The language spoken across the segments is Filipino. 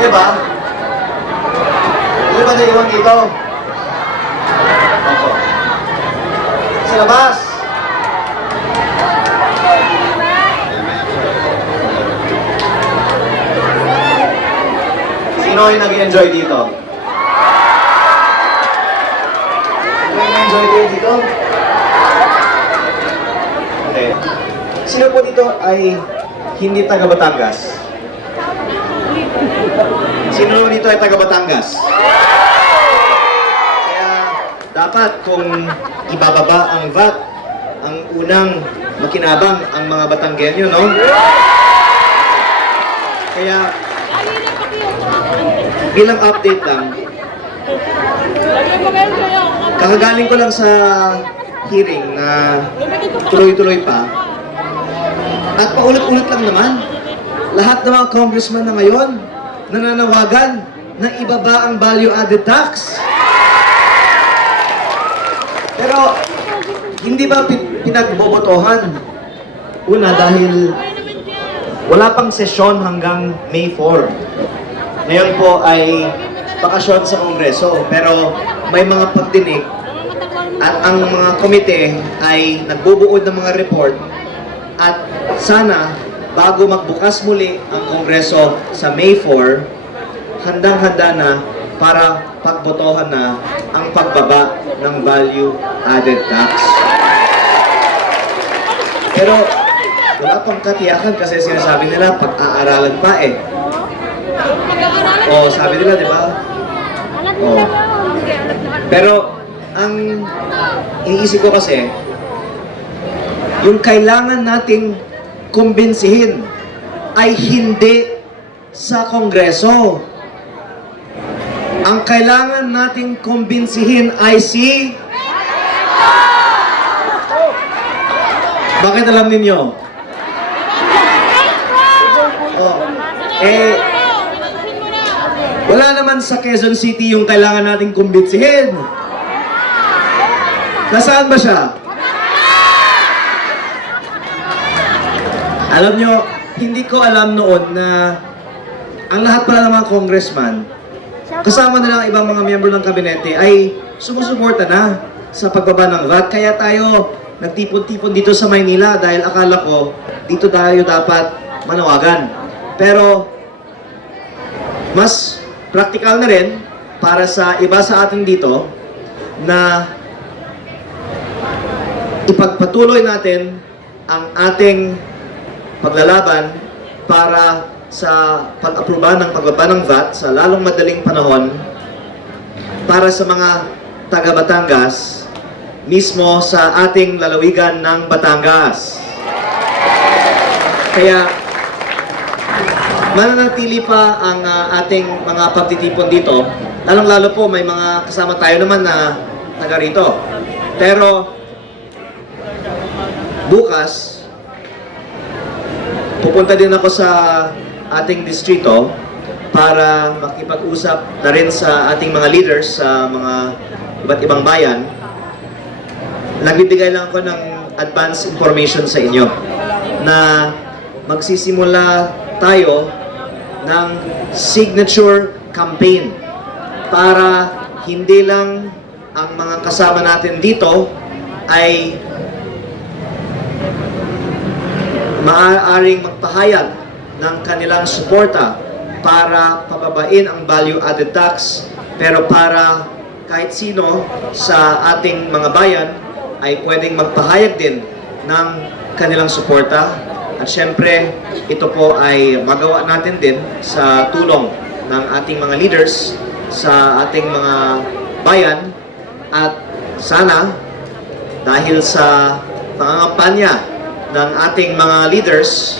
Di ba? Hindi ba naiwan dito? Opo. Sa labas. Sino yung nag-enjoy dito? Sino yung nag-enjoy dito? Okay. Sino po dito ay hindi taga Batangas? Sino dito ay taga Batangas? Kaya dapat kung ibababa ang VAT, ang unang makinabang ang mga Batanggenyo, no? Kaya bilang update lang, kakagaling ko lang sa hearing na tuloy-tuloy pa. At paulit-ulit lang naman, lahat ng mga congressman na ngayon, nananawagan na ibaba ang value-added tax. Pero, hindi ba pinagbobotohan? Una, dahil wala pang sesyon hanggang May 4. Ngayon po ay bakasyon sa Kongreso, pero may mga pagdinig at ang mga komite ay nagbubuod ng mga report at sana bago magbukas muli ang Kongreso sa May 4, handang-handa na para pagbotohan na ang pagbaba ng value-added tax. Pero wala pang katiyakan kasi sinasabi nila pag-aaralan pa eh. O, sabi nila, di ba? O. Pero ang iniisip ko kasi, yung kailangan nating kumbinsihin ay hindi sa Kongreso. Ang kailangan nating kumbinsihin ay si... Bakit alam ninyo? Oh, wala naman sa Quezon City yung kailangan nating kumbinsihin. Nasaan ba siya? Alam nyo, hindi ko alam noon na ang lahat pala ng mga congressman, kasama na lang ang ibang mga miyembro ng kabinete, ay sumusuporta na sa pagbaba ng VAT. Kaya tayo nagtipon-tipon dito sa Maynila dahil akala ko dito tayo dapat manawagan. Pero mas practical na rin para sa iba sa atin dito na ipagpatuloy natin ang ating paglalaban para sa pag-aproba ng pagbaba ng VAT sa lalong madaling panahon para sa mga taga Batangas mismo sa ating lalawigan ng Batangas. Kaya mananatili pa ang ating mga pagtitipon dito, lalong-lalo po may mga kasama tayo naman na taga rito. Pero bukas pupunta din ako sa ating distrito para makipag-usap na rin sa ating mga leaders sa mga iba't ibang bayan. Nagbibigay lang ako ng advance information sa inyo na magsisimula tayo ng signature campaign para hindi lang ang mga kasama natin dito ay maaaring magpahayag ng kanilang suporta para pababain ang value-added tax, pero para kahit sino sa ating mga bayan ay pwedeng magpahayag din ng kanilang suporta. At syempre, ito po ay magawa natin din sa tulong ng ating mga leaders sa ating mga bayan. At sana, dahil sa pangangampanya ng ating mga leaders,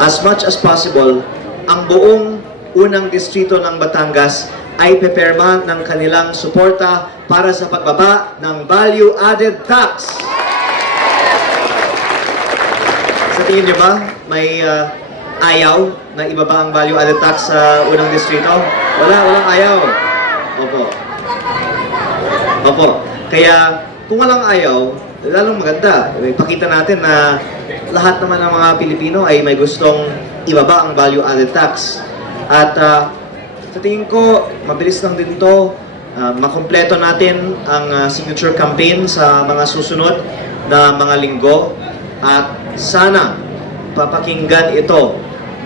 as much as possible, ang buong unang distrito ng Batangas ay peperma ng kanilang suporta para sa pagbaba ng value-added tax. Sa tingin nyo ba, may ayaw na ibaba ang value-added tax sa unang distrito? Walang ayaw. Opo. Opo. Kaya, kung walang ayaw, lalong maganda. Ipakita natin na lahat naman ng mga Pilipino ay may gustong ibaba ang value added tax. At sa tingin ko, mabilis lang din to. Makompleto natin ang signature campaign sa mga susunod na mga linggo. At sana papakinggan ito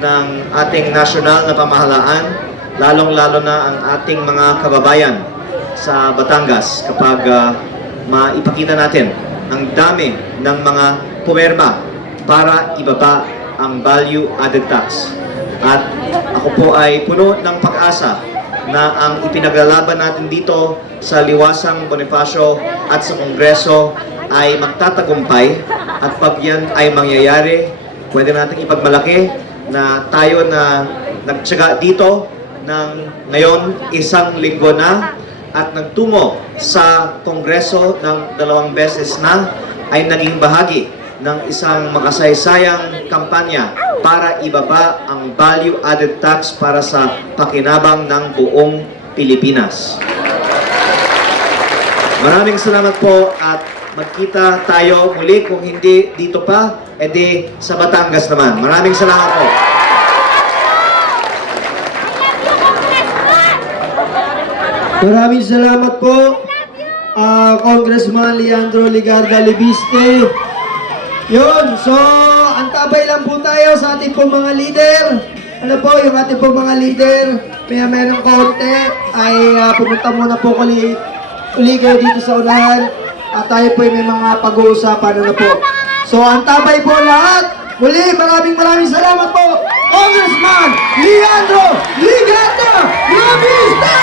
ng ating nasyonal na pamahalaan, lalong-lalo na ang ating mga kababayan sa Batangas kapag maipakita natin ang dami ng mga puwerma para ibaba ang value added tax. At ako po ay puno ng pag-asa na ang ipinaglalaban natin dito sa Liwasang Bonifacio at sa Kongreso ay magtatagumpay, at pag yan ay mangyayari, pwede natin ipagmalaki na tayo na nagtiyaga dito ng ngayon 1 linggo na at nagtungo sa Kongreso ng 2 beses na, ay naging bahagi ng isang makasaysayang kampanya para ibaba ang value added tax para sa pakinabang ng buong Pilipinas. Maraming salamat po, at magkita tayo muli, kung hindi dito pa, edi sa Batangas naman. Maraming salamat po. Maraming salamat po, Congressman Leandro Ligarda Libiste. Yun, so antabay lang po tayo sa ating pong mga leader. Ano po, yung ating pong mga leader, maya ng kaunti, ay pumunta muna po uli kayo dito sa unahan. At tayo po may mga pag-uusapan na po. So antabay po lahat. Muli, maraming salamat po, Congressman Leandro Ligarda Libiste!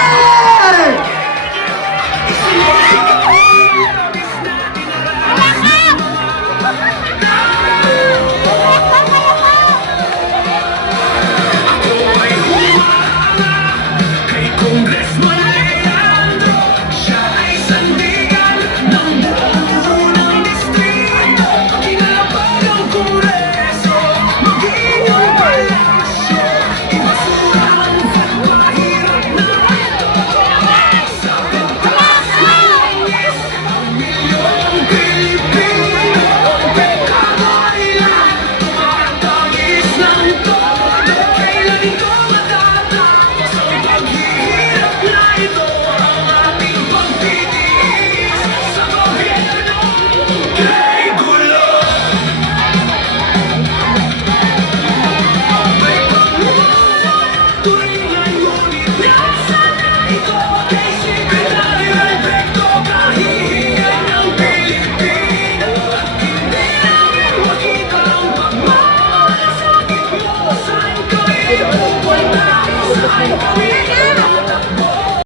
Bye.